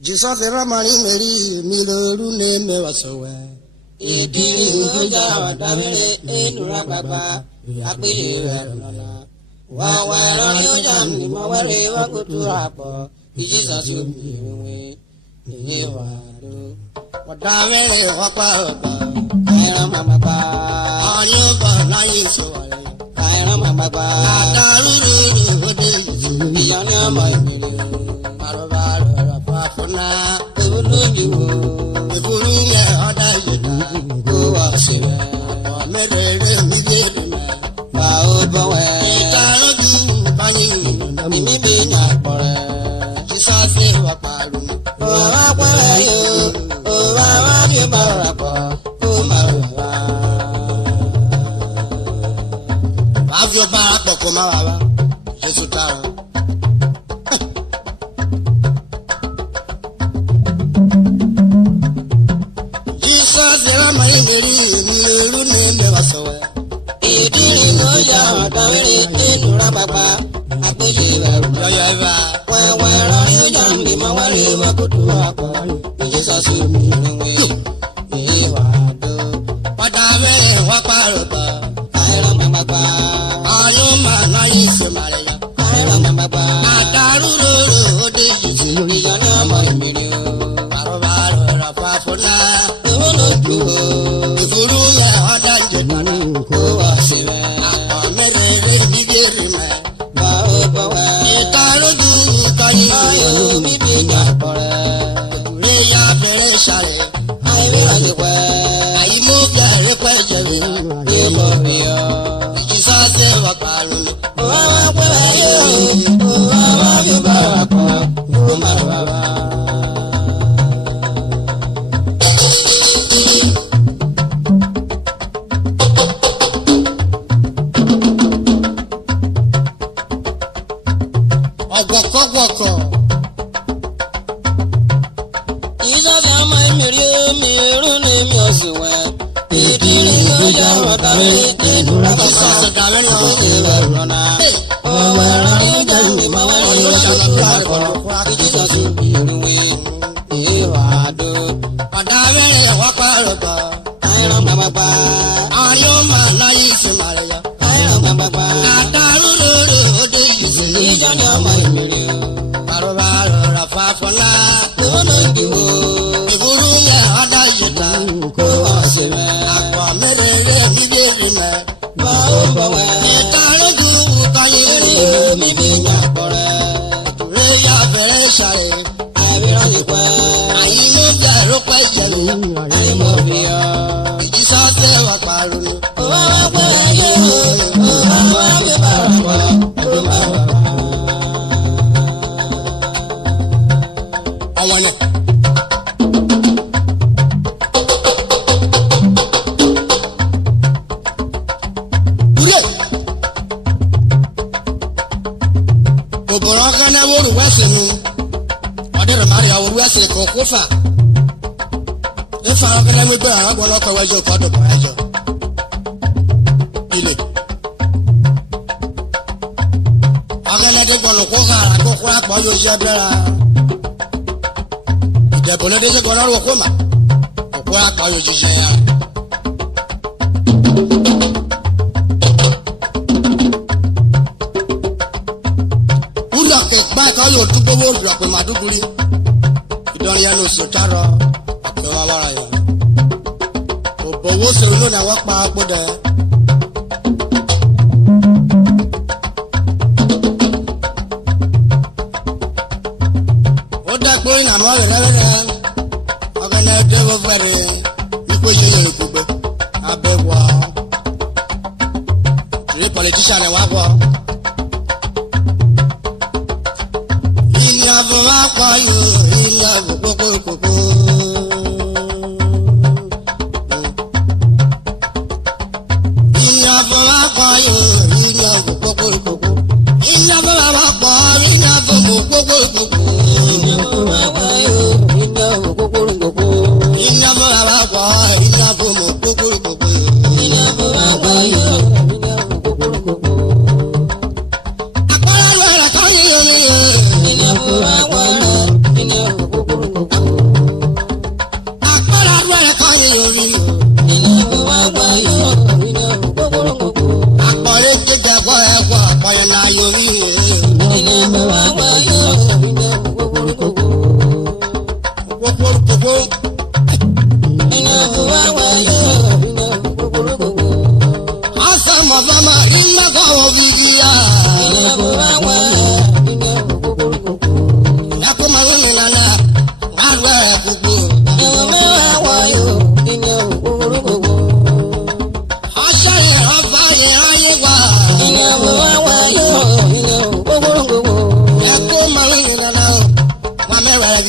Jesus Ramani Mary Miloru name was away. Ìdílé ìgbéjà ọ̀dọ́mẹ́rẹ́ ìnura bàbá àpèlè rẹ̀ lọ́la. Wọ́n wá ẹ̀rọ ní ọjà ní mọ́wẹ́rẹ́ wọ́n kò túra pọ̀. Ìjísà tó bí ìwé ìyé wà ló. Ọ̀dọ́mẹ́rẹ́ ọ̀pá ọ̀pá. Káyọ̀rọ̀ màmá bá. Ọ̀yọ́ bọ̀ láyé ìṣòwò rẹ̀. Káyọ̀rọ̀ màmá bá. Àdàrú rẹ̀ òde ìṣòwò. Ìyá ní ọmọ ìgbìlẹ̀. Màrúbà rẹ̀ ọ̀pá fúnná. Ìwúlò ìdìbò. Ìfúrú yẹ ọ̀dà ìyẹ̀dá. Kó wá sí rẹ̀. Ọ̀mẹ́rẹ̀ẹ́rẹ́ mi yé dùnmẹ́. Bá ó bọ̀ wẹ̀. Ìta lójú báyìí ìrìnà mi. Mímí bí nà pọ̀ rẹ̀. Jesus wà pàrọ̀. Òwá pẹ̀lẹ́ yóò. Òwá wá bí bọ̀rọ̀ pọ̀. Kó má rẹ̀ wá. Avio bara pọ̀ kó má wà wá. Jésù tààrà. Jesus Ramani Mary Miloru name was away. Ìdílé ìgbéjà ọ̀dọ́mẹ́rẹ́ ìnura bàbá àpèlè rẹ̀ lọ́la. Yọ̀yọ̀ ẹ̀fà. Wẹ́wẹ́ ẹ̀rọ ní ọjà ní mọ́wẹ́rẹ́ wọ́n kò túra pọ̀. Ìjísà tó bí ìwé ìyé wà ló. Ọ̀dọ́mẹ́rẹ́ wà pàrọ̀ tọ̀. Káyọ̀rọ̀ màmá bá. Ọ̀nù mà láyé ìṣèmàlẹ̀ yá. Káyọ̀rọ̀ màmá bá. Àdàrú rẹ̀ òde ìṣòwò. Ìyá ní ọmọ ìgbìlẹ̀. Màrúbà rẹ̀ ọ̀pá fúnná. Ìwúlò ìdìbò. Ìfúrú yẹ ọ̀dà ìyẹ̀dá. Kó wá sí rẹ̀. Ọ̀mẹ́rẹ̀ẹ́rẹ́ mi yé dùnmẹ́. Bá ó bọ̀ wẹ̀. Ìta lójú báyìí Ayọ̀ ìrìnà mi. mi bí nà pọ̀ rẹ̀. Rẹ̀ yá bẹ̀rẹ̀ ṣàlẹ̀. Àìrí àgbẹ̀. Àyímú bẹ̀rẹ̀ pẹ́ jẹ̀rì. Ìmọ̀ rí ọ. Jesus wà pàrọ̀. Òwá wá pẹ̀lẹ́ yóò. Òwá wá bí bọ̀rọ̀ pọ̀. Kó má rẹ̀ wá. Ọ̀gbọ̀kọ̀gbọ̀kọ̀. Ìjọba ọmọ ìmìrì omi irun ni mi ò sì wẹ̀. Ìdílé ìgbéjà ọ̀dọ́mẹ́rẹ́ ìnura bàbá Jesus dàrẹ́ lọ. àpèlè rẹ̀ lọ́la. Ọwọ́ ẹ̀rọ ní ọjà ní mọ́wẹ́rẹ́ wọ́n kò túra pọ̀. Ìjísà tó bí ìwé ìyé wà ló. Ọ̀dọ́mẹ́rẹ́ wà pàrọ̀ tọ̀. Káyọ̀rọ̀ màmá bá. Ọ̀nù mà láyé ìṣèmàlẹ̀ yá. Káyọ̀rọ̀ màmá bá. Àdàrú rẹ̀ òde ìṣòwò. Ìjọba ọmọ ìmìrì o. Màrúbà rẹ̀ ọ̀pá fúnná. Ìwúlò ìdìbò. Ìfúrú yẹ ọ̀dà ìyẹ̀dá. Kó wá sí rẹ̀. Ọ̀mẹ́rẹ̀ẹ́rẹ́ mi yé dùnmẹ́. Bá ó bọ̀ wẹ̀. Ìta lójú báyìí Ìrírí ìrìnà mi bí nà pọ̀ rẹ̀. Rẹ̀ yá bẹ̀rẹ̀ ṣàlẹ̀. Àìrí àgbẹ̀. Àyímú bẹ̀rẹ̀ pẹ́ jẹ̀rì. Ìmọ̀ rí ọ. Jesus wà pàrọ̀. Òwá wá pẹ̀lẹ́ yóò. Òwá wá bí bọ̀rọ̀ pọ̀. Kó má rẹ̀ wá. Àwọn ẹ̀. Dúró. Òbòrò ọ̀gánná wóoru wẹ́sì nu. Ọ̀dẹ́rẹ̀ máa rí àwọn wẹ́sì kò kó fà. Ifá ọ̀gánná mi bẹ̀rẹ̀ àwọn ọlọ́kọ̀ wẹ́jọ kọ́ dùbọ̀ ẹ̀jọ̀. Ilé. Ọ̀gánná dé gbọ́nù kó hàrà kó kó àpọ̀ yóò ṣe bẹ́ra. Ìjẹ̀bùn lédè ṣe gbọ́nù kó mà. Kó àpọ̀ yóò ṣiṣẹ́ yá. Wúlọ̀ kẹ̀gbá ẹ̀kọ́ yóò dúpọ̀ wó lọ pé màdúgbùrí. Ìdánrin ẹnu oṣù tárọ̀ àpè wá wára yọ. Òbòwò sèrè lónìí àwọn pa àpò dẹ̀. Ó dẹ́ pé ìnàmọ́ rẹ̀ ọ̀gánà ẹ̀dẹ́ wọ́n fẹ́rẹ̀ wípé yẹ yẹ gbogbo abẹ́ wọ̀. Ìrí pọlitíṣàn rẹ̀ wá bọ̀. Ilé àbọ̀ wá pọ̀ yóò ilé àbọ̀ kókó kókó. Ilé àbọ̀ wá pọ̀ yóò ilé àbọ̀ kókó kókó. Ilé àbọ̀ wá pọ̀ ilé àbọ̀ kókó kókó. Ilé àbọ̀ wá pọ̀ yóò. Ilé àbọ̀ kókó kókó. Ilé àbọ̀ wá pọ̀ ilé àbọ̀ kókó kókó. Ilé àbọ̀ wá pọ̀ yóò. Ilé àbọ̀ kókó kókó. Àpárá lọ́rẹ̀ kọ́ yíyọ mi yẹ. Ilé àbọ̀ wá pọ̀ yóò. Ilé àbọ̀ kókó kókó.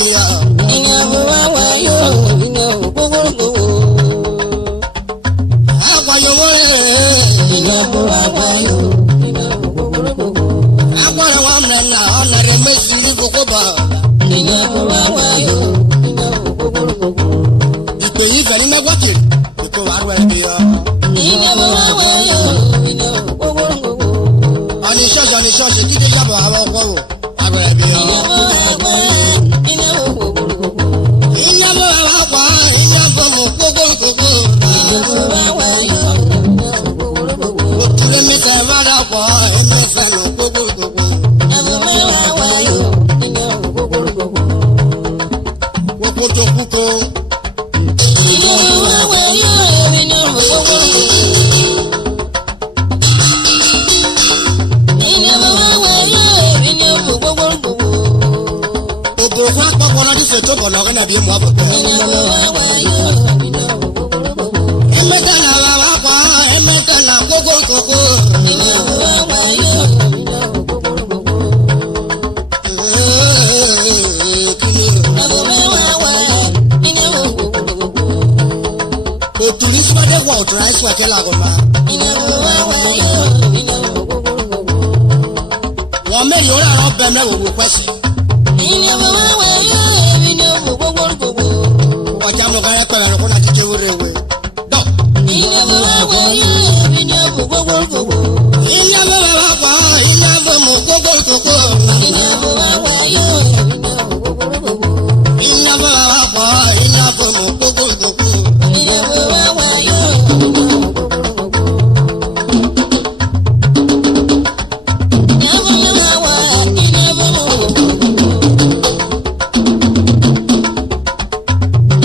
bí yọ. ìyàwó wáwá yóò ìyàwó gbogbo. Àpàyọ̀wọ́ rẹ̀. ìyàwó wáwá yóò ìyàwó gbogbo. Àpàrẹ̀ wọn nana ọ̀nà rẹ̀ méjì ní gbogbo bọ̀. ìyàwó wáwá yóò ìyàwó gbogbo. Ìpè yìí fẹ̀ ní mẹ́gbọ́ kiri. Ìkó wàá rẹ̀ bí yọ. ìyàwó wáwá yóò ìyàwó gbogbo. Ọ̀nì ṣọ́ọ̀ṣì kíkẹ́ yàbọ̀ àwọn ọkọ̀ wò. Wàá rẹ̀ bí yọ. ìyàwó wáwá ìyàwó gbogbo. Ìyàbọ̀ àwọn ọkọ̀ ìyàbọ̀ mọ̀ gbogbo. ìyàwó wáwá yóò ìyàwó gbogbo. Òtúrẹ́ mi fẹ́ rárá pọ̀ ẹ̀mí fẹ́ nù gbogbo. ìyàwó wáwá yóò ìyàwó gbogbo. Gbogbo tó kú kó. ìyàwó wáwá yóò ìyàwó gbogbo. ìyàwó wáwá yóò ìyàwó gbogbo. Òbò fún akpọ̀kọ̀ náà ti ṣètò bọ̀ lọ́kẹ́ nàbí mọ́ àbùkù. ìyàwó wáwá yóò ìyàwó gbogbo. Emeka na bàbá kọ́ Emeka na gbogbo kòkó. ìyàwó wáwá yóò ìyàwó gbogbo. Kìnì ìyàwó wáwá ìyàwó gbogbo. òtúrí sọ́dẹ̀ wọ̀ òtúrá ẹ̀sùn ẹ̀kẹ́ làgọ̀mà. ìyàwó wáwá yóò ìyàwó gbogbo. Wọ́n mẹ́rin ó rà bẹ mẹ́wòó wò pẹ́sì. ìyàwó wáwá yóò ìyàwó gbogbo. Ọjà mọ̀ kárẹ́ pẹ̀lẹ́ rẹ̀ kó náà ti ké wúre wé. Dọ̀. ìyàwó wáwá yóò ìyàwó gbogbo. Ìyàbọ̀ bàbá kọ́ ìyàbọ̀ mọ̀ gbogbo kòkó. ìyàwó wáwá yóò ìyàwó gbogbo. Ìyàbọ̀ bàbá kọ́ ìyàbọ̀ mọ̀ gbogbo kòkó. ìyàwó wáwá yóò ìyàwó gbogbo. ìyàwó wáwá ìyàwó gbogbo.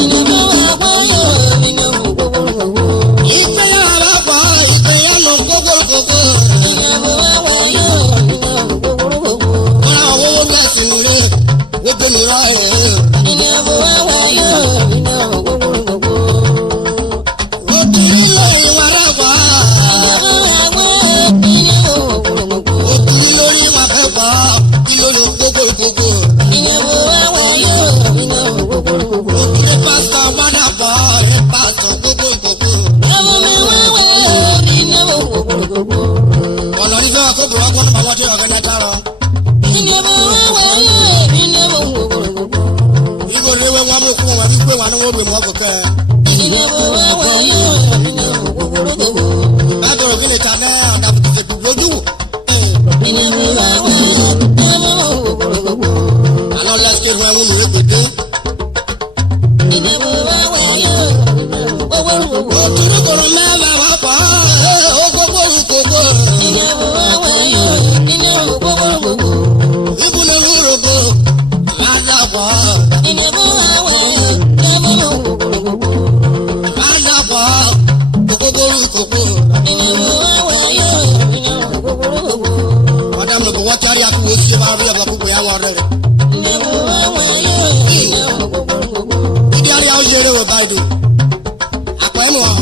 ìyàwó wáwá yóò ìyàwó gbogbo. Ìpẹ́yà bàbá kọ́ ìpẹ́yà nù gbogbo kòkó. ìyàwó wáwá yóò ìyàwó gbogbo. Wọ́n á wọ́wọ́ lẹ́sìn rẹ̀ wọ́n gbé mi rà ẹ̀. ìyàwó wáwá yóò ìyàwó gbogbo. Òtúrí lórí wọn rà wá. ìyàwó wáwá ìyàwó gbogbo. Òtúrí lórí wọn fẹ́ wá. Kí ló lọ gbogbo kòkó. ìyàwó wáwá yóò ìyàwó gbogbo. Òtúrí pásítọ̀ wádà bọ̀ ẹ̀ pásítọ̀ gbogbo kòkó. ìyàwó wáwá ìyàwó gbogbo. Ọ̀nà ní fẹ́ràn kó bùrọ̀ ọgbọ́n nípa wọ́n tí ọ̀gẹ́ náà dárọ̀. ìyàwó wáwá ìyàwó gbogbo. Ìgò léwé wọn mú fún wọn wípé wọn ni wọ́n rè mọ́ kòkẹ́. ìyàwó wáwá ìyàwó gbogbo. Bábẹ̀rẹ̀ kí ni ta náà àdàbùtù ṣètò lójú wò. ìyàwó wáwá ìyàwó gbogbo. Àná lẹ́sìkè rẹ̀ ń rè gbèdé. ìyàwó wáwá ìyàwó gbogbo. Òtúrí kòrò mẹ́fà wá pọ̀ ó gbogbo kòkó. ìyàwó wáwá ìyàwó gbogbo. Ìbùnú rògbò ládàbọ̀ ìyàwó wáwá ìyàwó gbogbo. ládàbọ̀ gbogbo kòkó. ìyàwó wáwá ìyàwó gbogbo. Ọ̀dà mi kò wọ́n kárí àkúwò sí ẹ bá rí ẹ̀bà púpọ̀ yà wọ́n rẹ̀ rẹ̀. ìyàwó wáwá ìyàwó gbogbo. Ìdí àríyá ó yẹrẹ wò báyìí. Àpọ̀ ẹ̀mú wọn.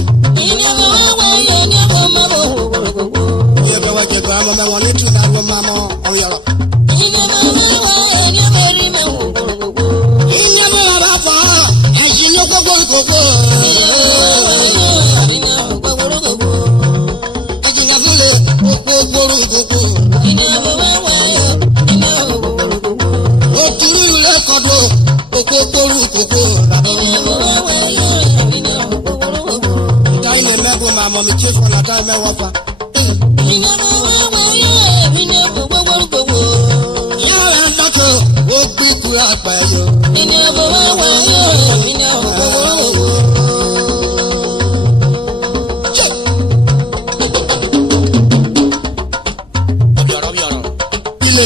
ìyàwó wáwá ìyàwó gbogbo. Iye bẹ̀ wọ́n jẹ̀gbọ́n àmọ́ mẹ́wọ̀n ní tù náà wọ́n máa mọ́ ọ̀hún yọrọ. ìyàwó wáwá ìyàwó rí mẹ́wọ̀n gbogbo. Ìyẹn bẹ̀ wọ́n bá fọ́ ẹ̀yìn ló gbogbo kòkó. ìyàwó gbogbo. Ẹ̀jìn kan fún lè gbogbo kòkó. ìyàwó wáwá ìyàwó gbogbo. Òtúrú ilé kọ̀dọ̀ gbogbo kòkó. ìyàwó wáwá ìyàwó gbogbo. Táyì lè mẹ́gun máa mọ̀ mi tí fún ọ̀nà táyì mẹ́wọ́ fa. ìyàwó wáwá ìyàwó gbogbo. Ìyá rẹ̀ ń dọ́tò ó gbé kúrò àpá ẹ̀yọ. ìyàwó wáwá ìyàwó gbogbo. Ilé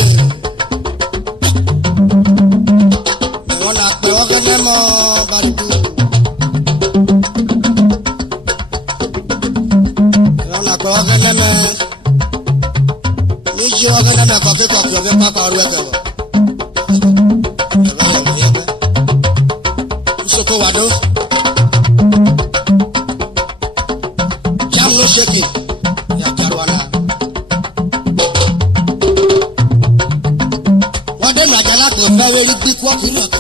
ìwọ́n là pẹ̀ ọ́gẹ́dẹ́ mọ́ bàdìbò. Ìwọ́n là pẹ̀ ọ́gẹ́dẹ́ mẹ́. Níjí ọ́gẹ́dẹ́ mẹ́ kọ̀kíkọ̀ kí ọ̀fẹ́ pápá ọrú ẹ̀kẹ́ wọ̀. Ẹ̀rọ ẹ̀wọ̀ yẹ bẹ́. Ìṣòkò wàdó. Jam no shaking. Yà kẹrùwàlà. Wọ́n dé màjálá kò fẹ́ wẹ́rí bí kú ọ̀kì ní ọ̀kì.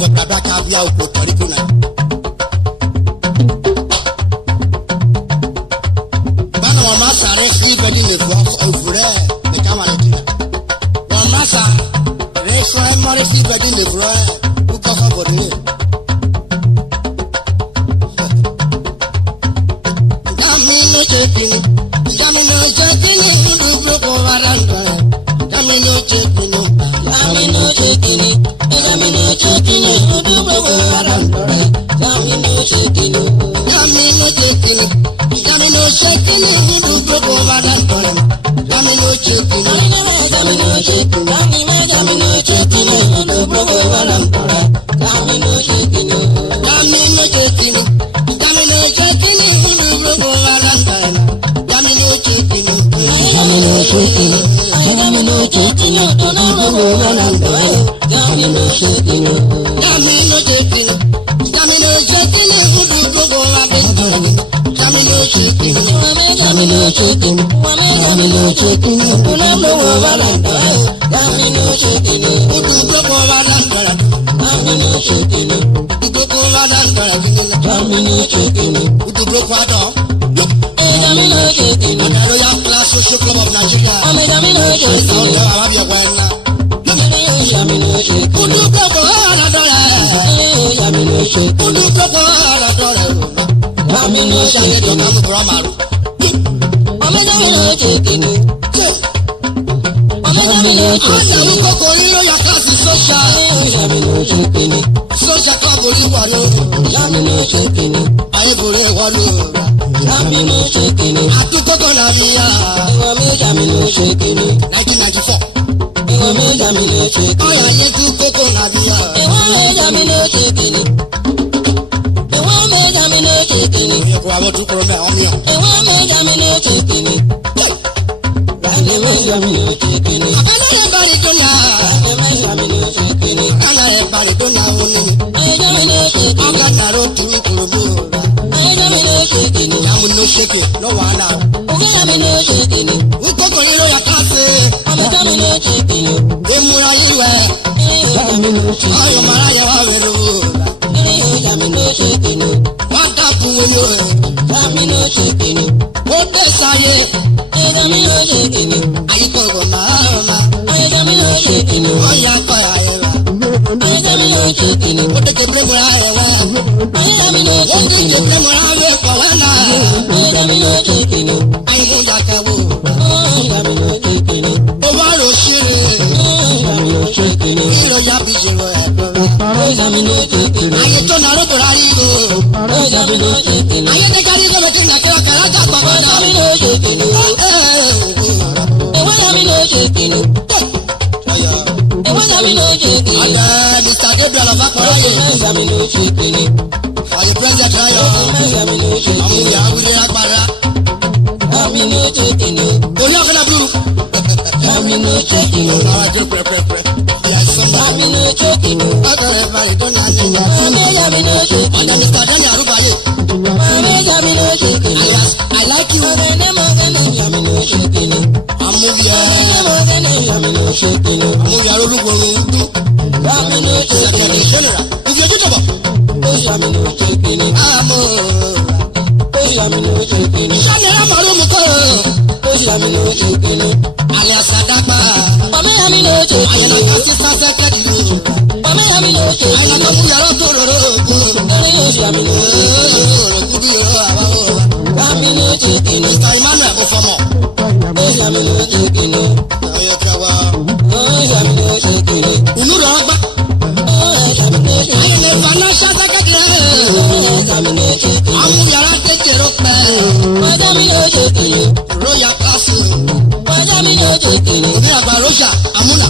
fọ tàbí kábíyà òkú tọ́ríkù náà. báwo wọn máa sàrẹ́ sí ìbẹ́lí lè fọ òfurẹ́ ní káwọn nàìjíríà. wọn máa sàrẹ́ sọ ẹ mọ́rí sí ìbẹ́lí lè fọ ẹ kúkọ́ fọ́bọ̀dé rẹ̀. Jamino chekini, jamino chekini, dubro ko varanda. Jamino chekini, jamino chekini, jamino chekini, dubro ko varanda. Jamino chekini, jamino chekini, jamino chekini, dubro ko varanda. Jamino chekini, jamino chekini, jamino chekini, dubro ko varanda. Jamino chekini, jamino chekini, jamino chekini, dubro ko varanda. Jamino chekini, jamino chekini, jamino chekini, dubro ko varanda. Jamino chekini, jamino chekini, jamino chekini, dubro ko varanda. Jamino chekini, jamino chekini, jamino chekini, dubro ko varanda. Jamino chekini, dubro ko varanda. Jamino chekini, dubro ko varanda. Jamino chekini, dubro ko varanda. Jamino chekini, the Royal Class Social Club of Nigeria. Jamino chekini, jamino chekini, dubro ko varanda. Jamino chekini, dubro ko varanda. Jamino chekini, jamino chekini. Àjàlú kòkò ríro yàtọ̀ social. Social club oníwàlú. Ayébòrè wọlú. Àtúkòkò nàbíyà. 1994. Ọ̀yà ní túkòkò nàbíyà. Ìyẹ̀kọ̀ àwọn túkòrò mẹ́ àwọn mìíràn. Abẹ́lẹ́ bari tó náà. Kálẹ̀ bari tó náà wọ́n ní. Ọ̀gá dàrú tìmí kúròbó. Yàmú ló ṣèké ló wà náà. Wúkọ́kọ́ yìí ló yà ká sí. Ìmúra yìí wẹ̀. Ọ̀yọ̀ mara yẹ wá wẹ̀rẹ̀ wò. Wọ́n dàbò wọlé wẹ̀. Ó dé sáyé. Ayíkọ̀rọ̀ máa ma. Wọ́n yà kọ́ àyẹ̀wà. Ó tètè pé múra àyẹ̀wà. Ó tètè pé múra àwẹ̀ kọ̀wé náà. Ayíkọ̀ yà kẹ́wò. Ó wá lọ ṣeré. Ìrọ̀ yà bí ṣèrò ẹ̀ dọ̀rọ̀. Ayé tó nà rúbọ̀ ráyé lò. Ayé ní kárí kọ́ lókè nà kíra kàrá ká pàpọ̀ náà. Ọ̀dà Mr. Gabriel Ọ̀fàpọ̀rọ̀ yìí. Ọ̀yẹ̀ President Rayo. Àwọn ìyá wílé agbára. Orí ọ̀kadà blue. Àwọn àjọ pẹ̀pẹ̀pẹ̀. Ìyá ìsọ̀mbà. Ọ̀dọ̀ rẹ̀ bá ìdọ́nà àjẹyà. Ọ̀dà Mr. Daniel Arúgbáyé. Alias I like you. Amúyẹ. Amúyẹ arólúgbò ń dún. Sẹ̀kẹ̀rẹ̀ ìṣẹ̀lẹ̀ ìfi ojú tọ̀bọ̀. Àmọ́. Sani ẹ̀ mọ̀rún mu kọ́. Alias Adagba. Àyẹ̀nà kan sí sásẹ́kẹ̀dì yìí. Àyẹ̀nà kan mú yàrá tó rọrọ ògùn. Ògùdù yòrò àbáwọ̀. Mr. Emmanuel Ofọmọ. Ayọ̀ kẹwà. Inú rẹ̀ ọgbà. Àyẹ̀nà financial secretary. Àwọn yàrá kékeré pẹ̀. Royal Class. Òbí àgbà Rosa Amúnà.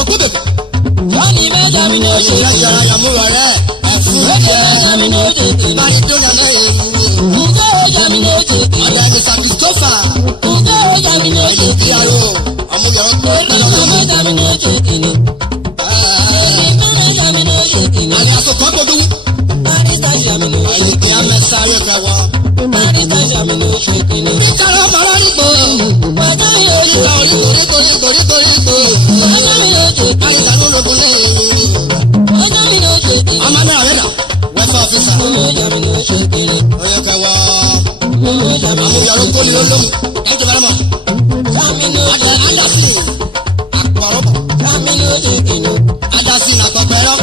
Òkúbèbè. Ìyá ìyára Yàmúrò rẹ̀ ẹ̀fún ẹ̀jẹ̀. Maridona mẹ́rin. Ọ̀dà Mr. Christopher. Ọ̀dà Ìyàrá Amúyàrá tó ń lọ. Àlẹ́ àsopọ̀ gbogbo. Àyèké amẹ́sáré kẹwàá. Ìkàrọ̀ mọ̀rọ̀ nígbò. Ìkà orí koríko. Àyíká ló lókun lẹ́yìn. lólómù thank you very much. Adasi àpọ̀rọ̀bọ̀. Adasi àpọ̀pẹ̀rọ̀.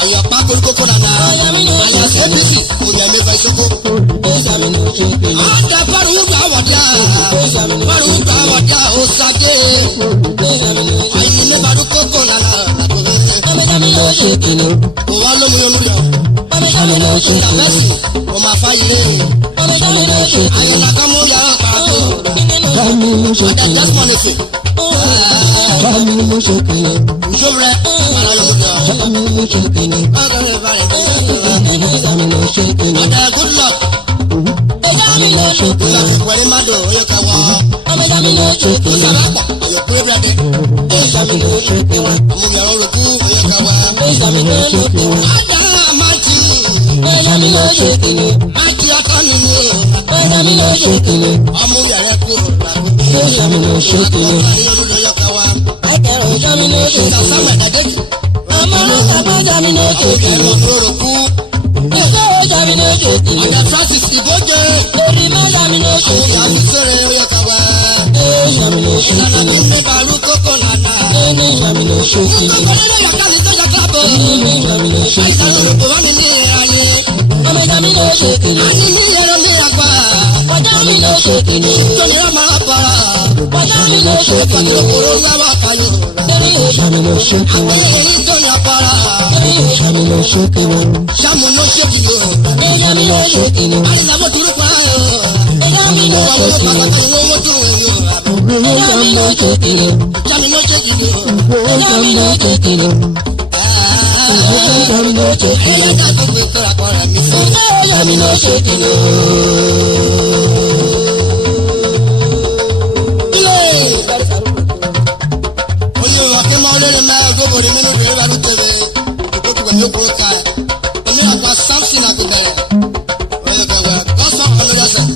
Àyọ̀pá koríkókó nana. Àyọ̀sí APC òyìnbó fẹ́ sọ́kó. Ọ̀dà Bárúgbà wọ̀dà. Bárúgbà wọ̀dà Òsàdé. Àyùnlé Bárúkókó nana. Òwò lómi olúyọ̀. Ìjàmbẹ́sì kò máa fa ilé. Àyùnlá kan mú yàrá pàtó. Ọ̀dà Desmond fò. Ìṣòro ọ̀dà good luck. Wẹ̀rí mádò oyè kẹwọ́. Ìsàlápọ̀ oyè kúrẹ́ bẹ̀rẹ̀. Àmúyẹ̀ olùkú oyè kẹwọ́. Ọ̀dà májì. Májì ọ̀tọ̀ nínú. Ọmúyẹ̀ rẹ̀ kú. Ọ̀dà Francis Iboje. Àbísọ̀rẹ̀ oyè kẹwọ́. Ìlànà bí ní bàrú kókó nànà. Kókó nínú yàtọ̀ ní sọ́jà kíláàbù. Àìsàn olùkọ́ wà mí ní ìrànlẹ́. Àní ní ìlera mi àgbà. Ìtòlè ọmọ àbára. Ìpàdé òkúrò yàrá àkàyò. Àgbẹ̀yẹ̀ yìí tó ní àbára. Sàmù ló ṣèkìlò. Àìsàbò dúró pa ayò. Ìwà wo pàtàkì ìwé owó dùn èyí o. Sàmù ló ṣèkìlò. Ẹ̀yà dàgbò pé kọ́ra kọ́ra mi fún. Sàmù ló ṣèkìlò. Olùwà kí máa lórí mẹ́ ọgọ́bọ̀dé nínú ìrírí wa ló tẹ̀lé. Ìkókò wẹ̀ yóò kúrò ká ẹ̀. Omi àgbà Samson àgùnbẹ̀rẹ̀. Oyè kẹwẹ́ gọ́sọ̀ ọlọ́dẹ̀sẹ̀.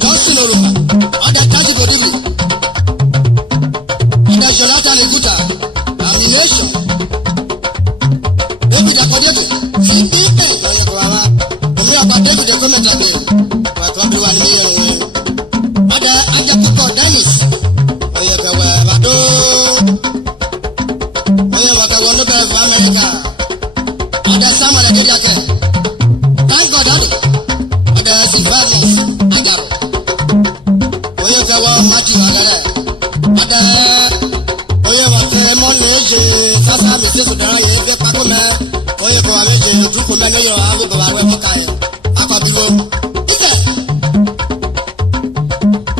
Johnson Oruma. Ọ̀dà Tati Godivi. Ọ̀dà Jonathan Iguta. Amination. David Akọ̀dẹ́kẹ̀. CBN. Oyè kẹwàá wa. Omi àgbà David Ekwemetàgbé. Wàtí wọ́n bí wà ní ìyẹn wọn. Ọ̀dà Ajẹ́kọ̀kọ̀ Dennis. Oyè kẹwẹ́ Bàdó. Oyè wàkẹ́wọ́ ló bẹ̀rẹ̀ fún Amẹ́ríkà. Ọ̀dà Samuel Adélakẹ́. Thank God daddy. Ọ̀dà Sylvanus Ajaro. Oyè kẹwọ́ Matthew Agẹrẹ. Ọ̀dà oyè wàkẹ́ mọ́nà èjè sásá mi sí sùdàrà yẹn fẹ́ pákó mẹ́. Oyè kẹwàá méje dúkú mẹ́ níyọ̀ àgùkọ̀ wà wẹ́ mọ́ka yẹn. Akọ̀bíwó. Ìfẹ́.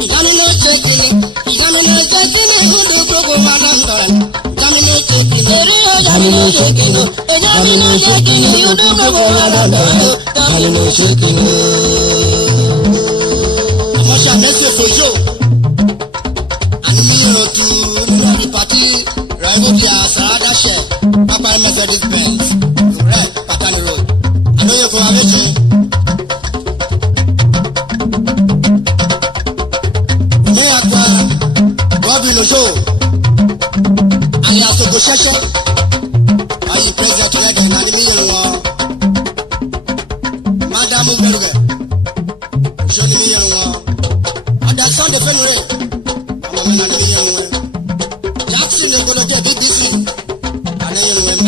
Ìdáni ló ṣe kiri. Ìdáni ló ṣe kiri. Ìhùdù gbogbo máa ń dọ̀rẹ̀. Ìdáni ló ṣe kiri. Ìdáni ló ṣe kiri. Ìdáni ló ṣe kiri. Ìhùdù gbogbo máa ń dọ̀rẹ̀. Ìdáni ló ṣe kiri. Àmọ́ ṣàmẹ́sẹ̀ fòjò. Àní mi ò tu nínú ẹ̀rí pàtí. Ràìbùdì àsàràdàṣẹ̀. Pápá Mercedes Benz. Rẹ̀ Pàtàkì Road. Àlóyè fún wa méje. Ní àgbà Bọ́bí Lòṣó. Àyà àsòkò ṣẹ́ṣẹ́. Ayé President Lẹ́gẹ̀ẹ́ náà ní mílíọ̀nù wọn. Mádámù Gbẹ̀rùgẹ̀. Òṣó ní mílíọ̀nù wọn. Ọ̀dà Sunday Fẹ́nurẹ̀. Ọmọ mi náà ní mílíọ̀nù wọn. Jackson Egbolojo BBC. Àníyànjú wọn